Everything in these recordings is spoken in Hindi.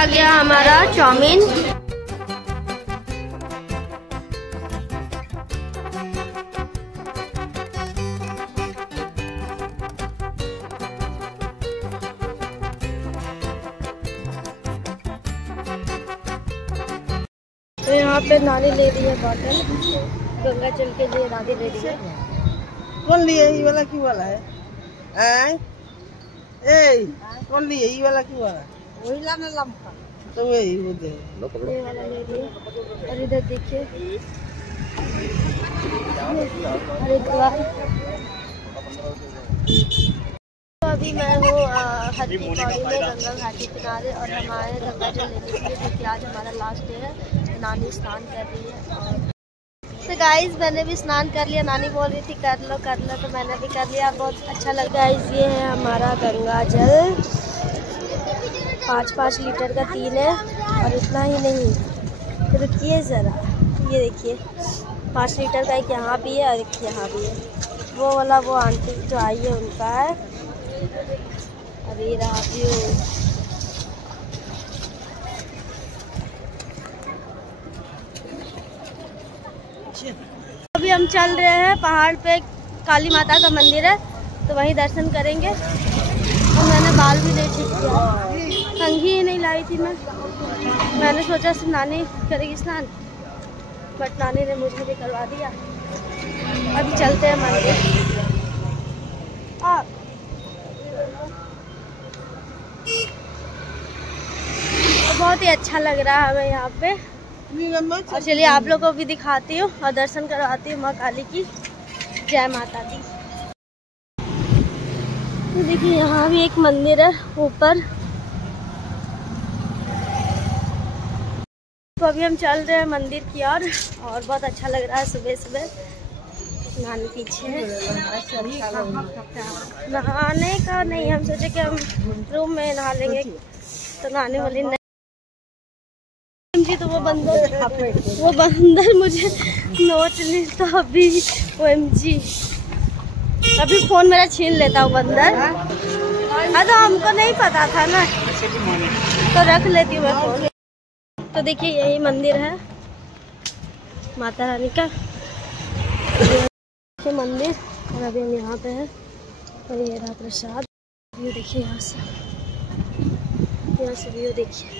आ गया हमारा चाउमीन। तो यहाँ पे नानी ले रही है बॉटल, गंगा जल के लिए नानी ले रही है। कौन लिए ये वाला क्यों वाला है? ए कौन लिए ये वाला क्यों वाला? वही लाना लंबा तो वही वो दे ये वाला ले रही है। और इधर देखिए हरिद्वार। तो अभी मैं हूँ हरकी पौड़ी में गंगा घाटी किनारे और हमारे गंगा जल लेने के लिए, क्योंकि आज हमारा लास्ट डे है। नानी स्नान कर रही है। और तो गाइज मैंने भी स्नान कर लिया। नानी बोल रही थी कर लो तो मैंने भी कर लिया। बहुत अच्छा लग रहा है। गाइज ये है हमारा गंगा जल, 5-5 लीटर का 3 है। और इतना ही नहीं, रुकिए ज़रा, ये देखिए 5 लीटर का एक यहाँ भी है और एक यहाँ भी है। वो वाला वो आंटी जो आई है उनका है। और ये रहा व्यू। अभी हम चल रहे हैं पहाड़ पे, काली माता का मंदिर है तो वहीं दर्शन करेंगे। और मैंने बाल भी नहीं ठीक किया, कंघी ही नहीं लाई थी मैंने सोचा सिर्फ नानी करेगी स्नान, बट नानी ने मुझे भी करवा दिया। अभी चलते हैं मंदिर। बहुत ही अच्छा लग रहा है हमें यहाँ पे। और चलिए आप लोगों को भी दिखाती हूँ और दर्शन करवाती हूँ माँ काली की। जय माता दी। तो देखिए यहाँ भी एक मंदिर है ऊपर। तो अभी हम चल रहे हैं मंदिर की ओर और बहुत अच्छा लग रहा है। सुबह सुबह नानी पीछे है। नहाने का नहीं, हम सोचे कि हम रूम में नहा लेंगे, तो नहाने वाली नहीं जी। तो वो बंदर मुझे नोच लेता अभी। OMG, अभी फोन मेरा छीन लेता वो बंदर। तो हमको नहीं पता था ना, तो रख लेती हूँ मैं फोन। तो देखिए यही मंदिर है माता रानी का मंदिर। और अभी हम यहाँ पे हैं। और ये रहा प्रसाद। व्यू देखिए यहाँ से व्यू देखिए।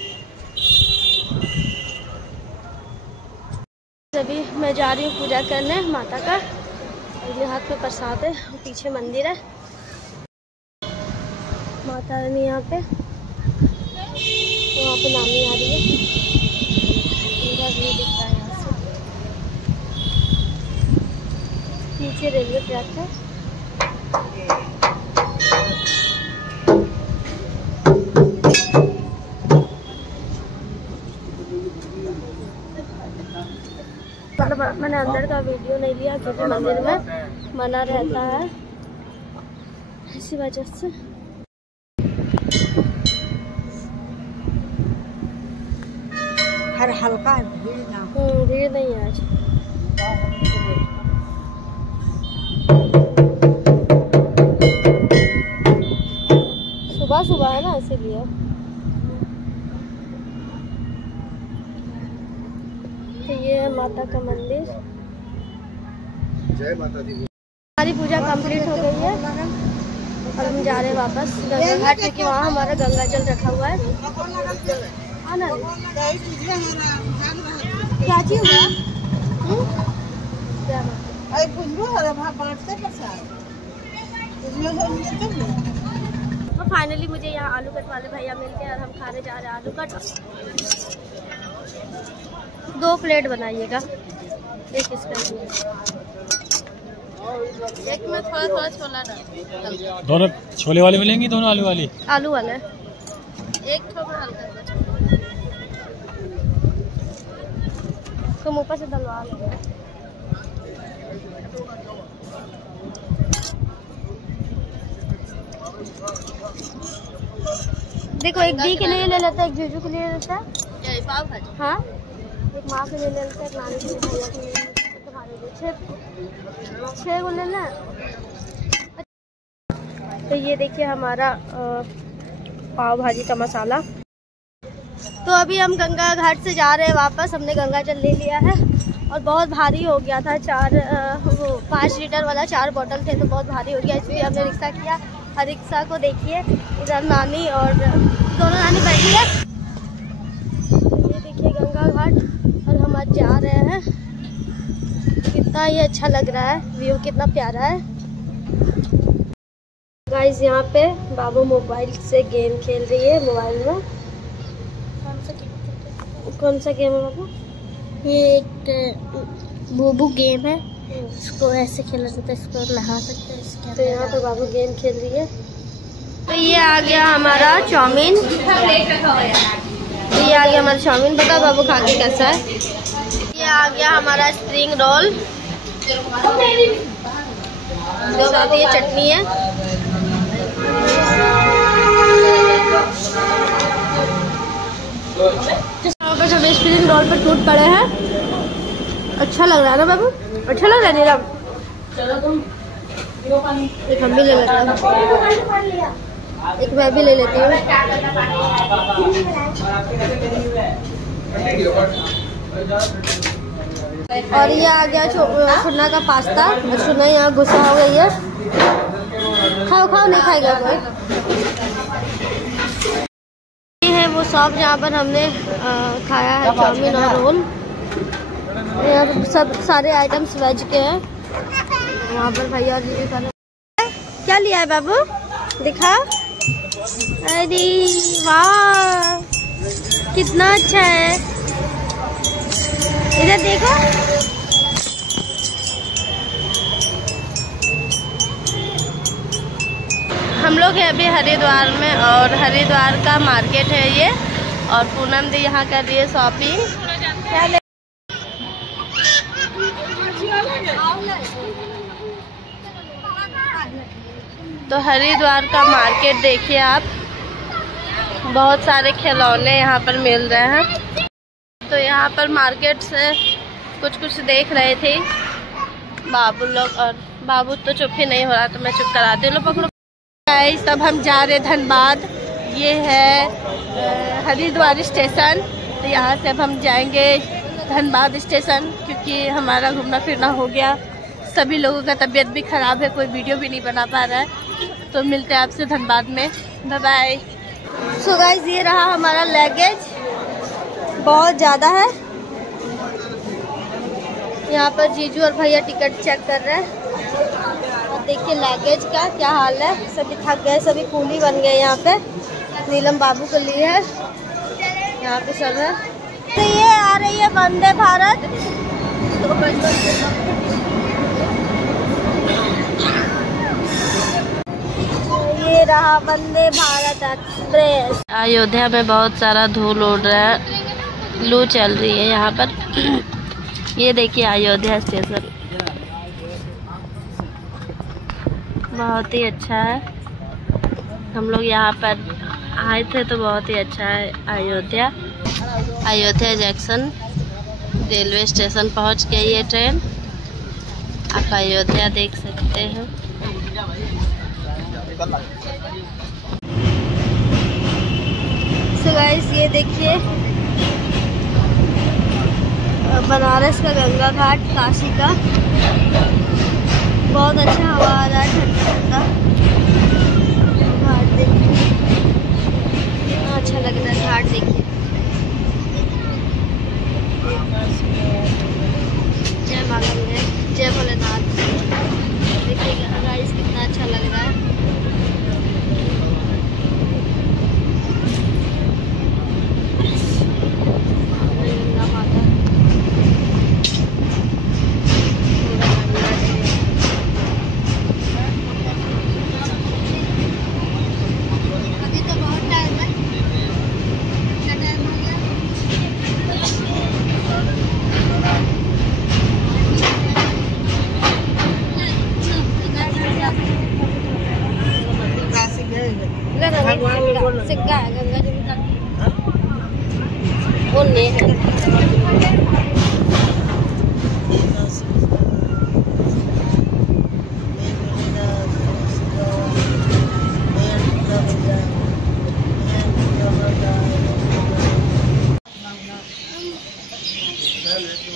अभी मैं जा रही हूँ पूजा करने माता का। मेरे हाथ में प्रसाद है, पीछे मंदिर है माता रानी यहाँ पे। तो वहाँ पे नानी आ रही है। पूरा व्यू दिख रहा है यहाँ से। पीछे रेलवे ट्रैक है। मैंने अंदर का वीडियो नहीं लिया क्योंकि मंदिर में मना रहता है, इसी वजह से। हर हल्का भीड़ नहीं है आज। सुबह है ना, इसीलिए। तो ये है माता का मंदिर। जय माता दी। हमारी पूजा कंप्लीट हो गई है और हम जा रहे हैं वापस गंगा घाट, क्योंकि वहाँ हमारा गंगा जल रखा हुआ है। ना क्या चीज तो फाइनली मुझे यहाँ आलू कट वाले भैया मिल गए और हम खाने जा रहे हैं आलू कट। 2 प्लेट बनाइएगा, एक इसका, एक में थोड़ा छोला ना। दोनों छोले वाले मिलेंगी, दोनों आलू वाली? आलू वाले एक थोड़ा हल्का तुम ऊपर से डलवा लो। देखो एक दी के लिए ले लेता है, एक जीजू के लिए ले लेता है। पाव भाजी। हाँ, एक माँ के लिए ले लेता है, एक नानी के लिए, भैया के लिए, तुम्हारे लिए 6 को ले लेना। तो ये देखिए हमारा पाव भाजी का मसाला। तो अभी हम गंगा घाट से जा रहे हैं वापस। हमने गंगा जल ले लिया है और बहुत भारी हो गया था। 5 लीटर वाला 4 बोतल थे तो बहुत भारी हो गया, इसलिए हमने रिक्शा किया। और रिक्शा को देखिए, इधर नानी और दोनों नानी बैठी है। ये देखिए गंगा घाट और हम आज जा रहे हैं। कितना ये अच्छा लग रहा है, व्यू कितना प्यारा है। गाइस यहाँ पे बाबू मोबाइल से गेम खेल रही है। मोबाइल में कौन सा गेम है बाबू? ये एक बोबू गेम है, इसको ऐसे खेला जाता है, इसको नहा सकते हैं इसके। तो यहाँ पे बाबू गेम खेल रही है। तो ये आ गया हमारा चाउमीन। ये आ गया हमारा चाउमीन। बताओ बाबू खा के कैसा है? ये आ गया हमारा स्प्रिंग रोल। जो बाबू ये चटनी है। बस हम स्प्रिंग रोल पर टूट पड़े हैं। अच्छा लग रहा है ना बाबू? अच्छा लग रहा है नीरव? एक हम भी ले लेते हैं, एक मैं भी ले लेती हूँ। और ये आ गया छुन्ना का पास्ता। छुन्ना यहाँ गुस्सा हो गई है। खाओ खाओ, नहीं खाएगा कोई। ये है वो शॉप जहाँ पर हमने खाया है चाउमीन और रोल। यहाँ पर सब सारे आइटम्स वेज के हैं। वहाँ पर भैया जी भी सारे। क्या लिया है बाबू? दिखा। अरे वाह, कितना अच्छा है। इधर देखो। हम लोग हैं अभी हरिद्वार में और हरिद्वार का मार्केट है ये। और पूनम दी यहाँ कर रही है शॉपिंग। क्या ले? तो हरिद्वार का मार्केट देखिए आप, बहुत सारे खिलौने यहाँ पर मिल रहे हैं। तो यहाँ पर मार्केट से कुछ देख रहे थे बाबू लोग, और बाबू तो चुप ही नहीं हो रहा, तो मैं चुप कराती हूँ। लो पकड़ो। तब हम जा रहे धनबाद। ये है हरिद्वार स्टेशन। तो यहाँ से अब हम जाएंगे धनबाद स्टेशन, क्योंकि हमारा घूमना फिरना हो गया। सभी लोगों का तबीयत भी ख़राब है, कोई वीडियो भी नहीं बना पा रहा है। तो मिलते हैं आपसे धनबाद में। Bye bye. सो गाइस, ये रहा हमारा लगेज। बहुत ज़्यादा है। यहाँ पर जीजू और भैया टिकट चेक कर रहे हैं। और देखिए लगेज का क्या हाल है। सभी थक गए, सभी कूली बन गए यहाँ पे। नीलम बाबू के लिए है, यहाँ पे सब है। तो ये आ रही है वंदे भारत। ये रहा वंदे भारत एक्सप्रेस। अयोध्या में बहुत सारा धूल उड़ रहा है, लू चल रही है यहाँ पर। ये देखिए अयोध्या स्टेशन, बहुत ही अच्छा है। हम लोग यहाँ पर आए थे तो बहुत ही अच्छा है अयोध्या जंक्शन रेलवे स्टेशन पहुँच गई है ट्रेन। आप अयोध्या देख सकते हैं। सो गाइस, ये देखिए बनारस का गंगा घाट, काशी का। बहुत अच्छा हवा आ रहा है, ठंडा ठंडा। घाट देखिए कितना अच्छा लग रहा है। घाट देखिए। जय मां गंगे, जय भोलेनाथ। देखिएगा गाइस कितना अच्छा लग रहा है। सिक्का है गंगा जी का। वो ले है। है